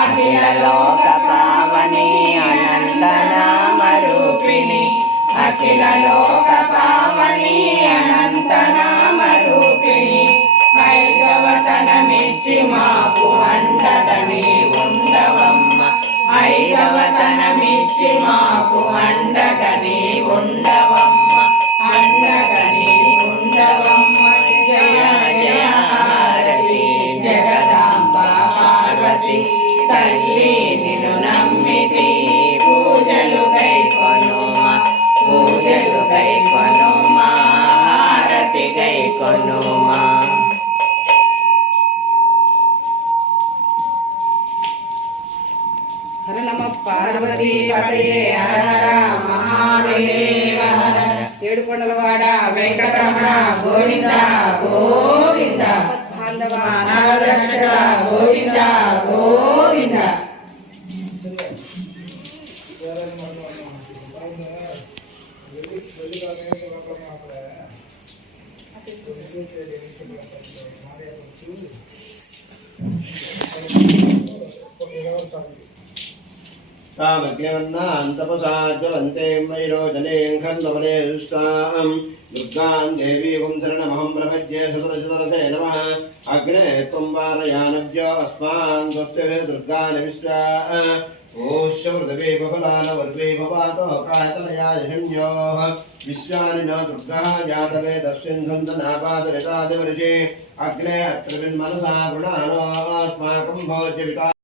అఖిల లోక పావని అనంత నామ రూపిణి అఖిల లోక పావని అనంత నామ రూపిణి ఐగవతనమిచ్చి మాకు అండగని ఉండవమ్మ ఐగవతనమిచ్చి మాకు అండగని ఉండవమ్మ అండగని ఉండవమ్మ జయ జయ హారతి జగదాంబ పార్వతి తల్లి నిన్ను నమ్మితి పూజలు గైకొనుమా పూజలు గైకొనుమా హారతి గైకొనుమా. హర నమ పార్వతీ పతయే హర హర మహాదేవ హర ఏడుకొండలవాడ వెంకటరమణ గోవింద గోవింద బాంధవ నాగదక్షక గోవింద గోవింద. कामग्निवन्नान्तपसाज्वलन्ते वैरोचनें खन्नवने दुष्टां दुर्गां देवीं शरणमहं प्रपद्ये शतरशतरसे नमः. अग्ने त्वं वारयानभ्यो अस्मान् स्वस्तिभिः दुर्गान् विश्वा ओश्वृतवे बहुलानवर्वे भवातो प्रायतनयाय शन्योः विश्वानि न दुर्गः जातवे तस्मिन् सन्तनापादरितादिवर्षे अग्ने अत्र विन्मनसा गुणानो अस्माकं भोज्यविता